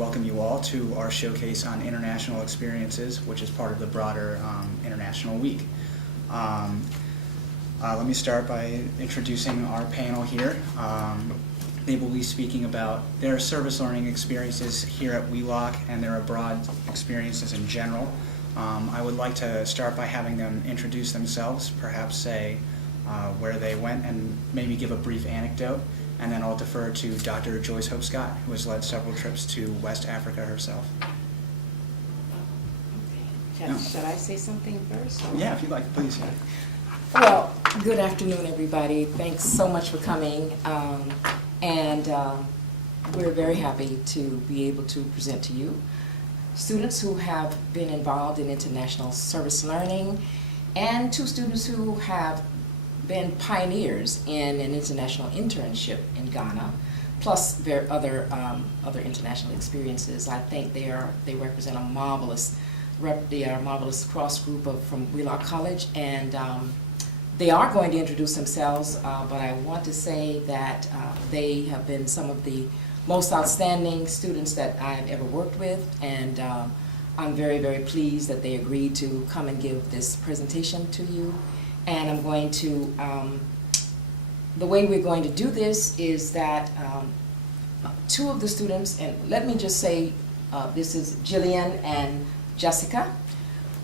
welcome you all to our showcase on international experiences, which is part of the broader International Week. Let me start by introducing our panel here. They will be speaking about their service learning experiences here at Wheelock and their abroad experiences in general. I would like to start by having them introduce themselves, perhaps say where they went and maybe give a brief anecdote, and then I'll defer to Dr. Joyce Hope Scott, who has led several trips to West Africa herself. Okay. Should I say something first? Or? Yeah, if you'd like, please. Yeah. Well, good afternoon, everybody. Thanks so much for coming. We're very happy to be able to present to you students who have been involved in international service learning and two students who have been pioneers in an international internship in Ghana, plus their other international experiences. I think they represent a marvelous cross group from Wheelock College, and they are going to introduce themselves, but I want to say that they have been some of the most outstanding students that I've ever worked with, and I'm very, very pleased that they agreed to come and give this presentation to you. And I'm going to, the way we're going to do this is that two of the students, and let me just say this is Jillian and Jessica.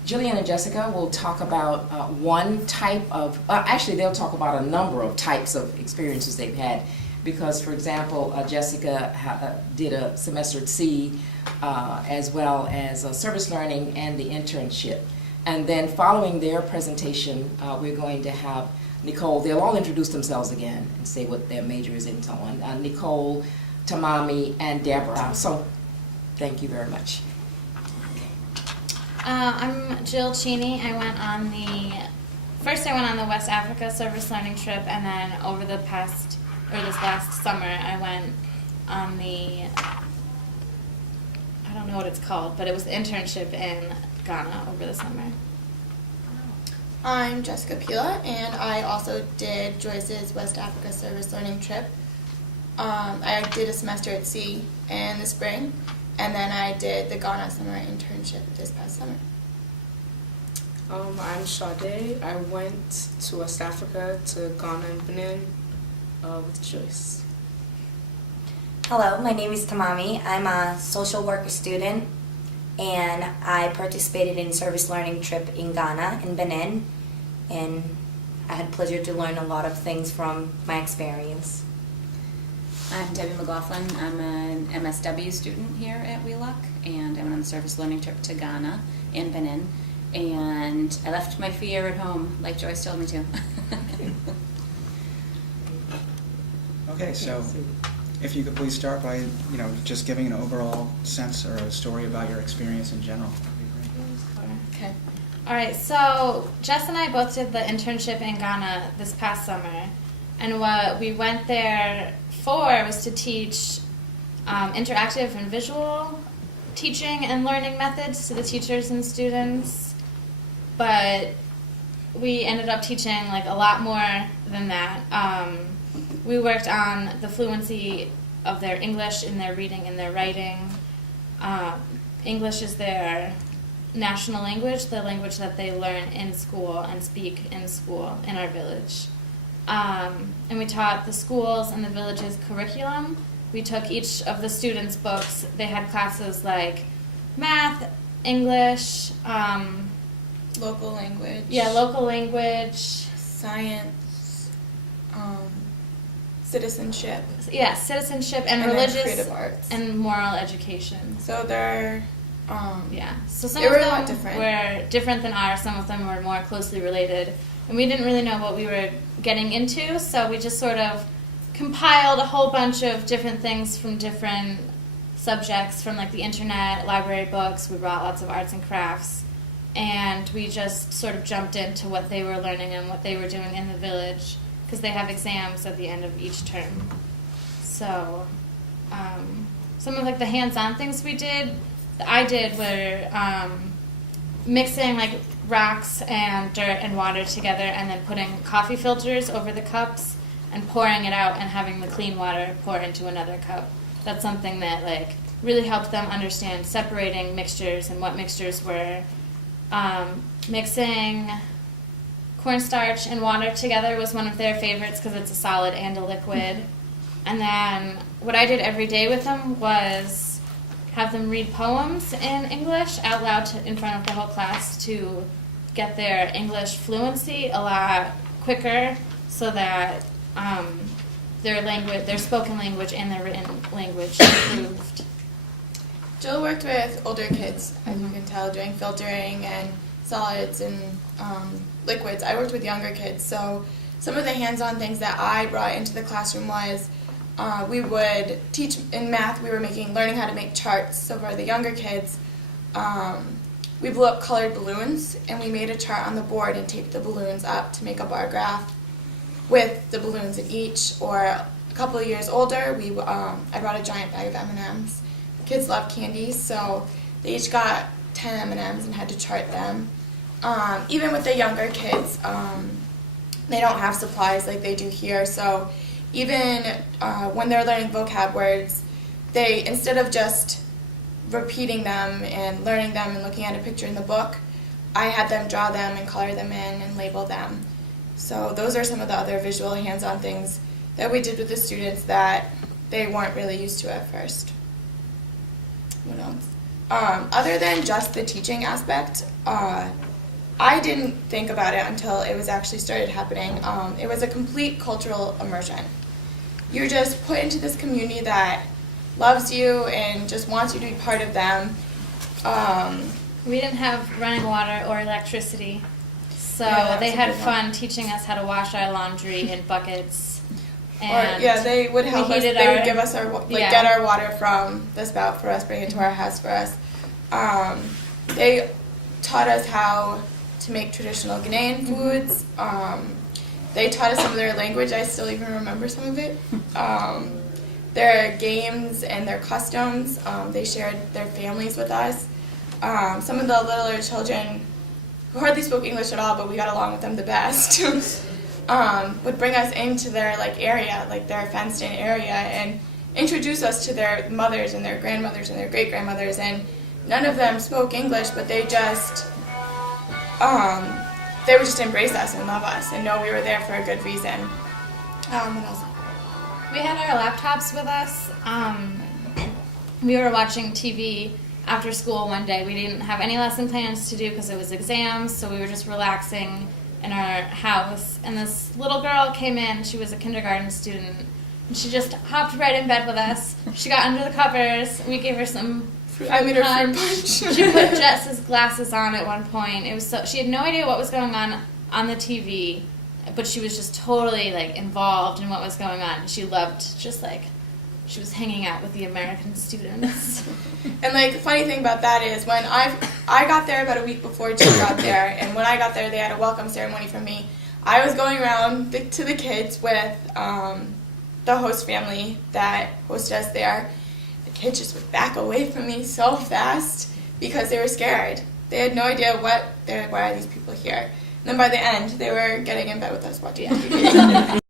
Jillian and Jessica will talk about one type of, actually they'll talk about a number of types of experiences they've had, because for example, Jessica did a semester at sea as well as service learning and the internship. And then following their presentation, we're going to have Nicole. They'll all introduce themselves again and say what their major is and so on. Nicole, Tamami, and Deborah. So thank you very much. I'm Jill Cheney. I went on the West Africa service learning trip, and then this last summer, I went on I don't know what it's called, but it was the internship in Ghana over the summer. I'm Jessica Pila, and I also did Joyce's West Africa service learning trip. I did a semester at sea in the spring, and then I did the Ghana summer internship this past summer. I'm Sade. I went to West Africa, to Ghana and Benin with Joyce. Hello, my name is Tamami. I'm a social worker student, and I participated in a service learning trip in Ghana and Benin, and I had the pleasure to learn a lot of things from my experience. I'm Debbie McLaughlin. I'm an MSW student here at Wheelock, and I went on a service learning trip to Ghana and Benin, and I left my fear at home, like Joyce told me to. Okay, so if you could please start by, just giving an overall sense or a story about your experience in general. Okay. All right, so Jess and I both did the internship in Ghana this past summer, and what we went there for was to teach interactive and visual teaching and learning methods to the teachers and students, but we ended up teaching a lot more than that. We worked on the fluency of their English in their reading and their writing. English is their national language, the language that they learn in school and speak in school in our village. And we taught the schools and the village's curriculum. We took each of the students' books. They had classes like math, English, Local language. Yeah, local language. Science. Citizenship. Yeah, citizenship and then religious creative arts. and moral education. So they're So some they of were a them lot different. were different than ours. Some of them were more closely related, and we didn't really know what we were getting into. So we just sort of compiled a whole bunch of different things from different subjects, from the internet, library books. We brought lots of arts and crafts, and we just sort of jumped into what they were learning and what they were doing in the village, because they have exams at the end of each term. So some of the hands-on things I did were mixing rocks and dirt and water together, and then putting coffee filters over the cups and pouring it out and having the clean water pour into another cup. That's something that really helped them understand separating mixtures and what mixtures were. Mixing cornstarch and water together was one of their favorites because it's a solid and a liquid. And then what I did every day with them was have them read poems in English out loud in front of the whole class to get their English fluency a lot quicker, so that their spoken language and their written language improved. Jill worked with older kids, as you can tell, doing filtering and solids and liquids. I worked with younger kids, so some of the hands-on things that I brought into the classroom was we would teach in math. We were learning how to make charts. So for the younger kids, we blew up colored balloons, and we made a chart on the board and taped the balloons up to make a bar graph with the balloons in each. Or a couple of years older, I brought a giant bag of M&Ms. Kids love candy, so they each got 10 M&Ms and had to chart them. Even with the younger kids, they don't have supplies like they do here, so even when they're learning vocab words, instead of just repeating them and learning them and looking at a picture in the book, I had them draw them and color them in and label them. So those are some of the other visual hands-on things that we did with the students that they weren't really used to at first. What else? Other than just the teaching aspect, I didn't think about it until it was actually started happening. It was a complete cultural immersion. You're just put into this community that loves you and just wants you to be part of them. We didn't have running water or electricity, so Yeah, they that's a had good one. fun teaching us how to wash our laundry in buckets. They would help us. heated They would our- give us yeah. get our water from the spout for us, bring it to our house for us. They taught us how to make traditional Ghanaian foods. They taught us some of their language. I still even remember some of it. Their games and their customs. They shared their families with us. Some of the littler children who hardly spoke English at all, but we got along with them the best, would bring us into their area, their fenced-in area, and introduce us to their mothers and their grandmothers and their great-grandmothers. And none of them spoke English, but they would just embrace us and love us and know we were there for a good reason. What else? We had our laptops with us. We were watching TV after school one day. We didn't have any lesson plans to do because it was exams, so we were just relaxing in our house. And this little girl came in. She was a kindergarten student, and she just hopped right in bed with us. She got under the covers. We gave her some fruit I made her fruit punch. punch. She put Jess's glasses on at one point. It was she had no idea what was going on the TV, but she was just totally involved in what was going on. She loved she was hanging out with the American students. And the funny thing about that is when I got there about a week before Jill got there, and when I got there they had a welcome ceremony for me. I was going around to the kids with the host family that hosted us there. The kids just would back away from me so fast because they were scared. They had no idea why are these people here. And then by the end, they were getting in bed with us watching TV.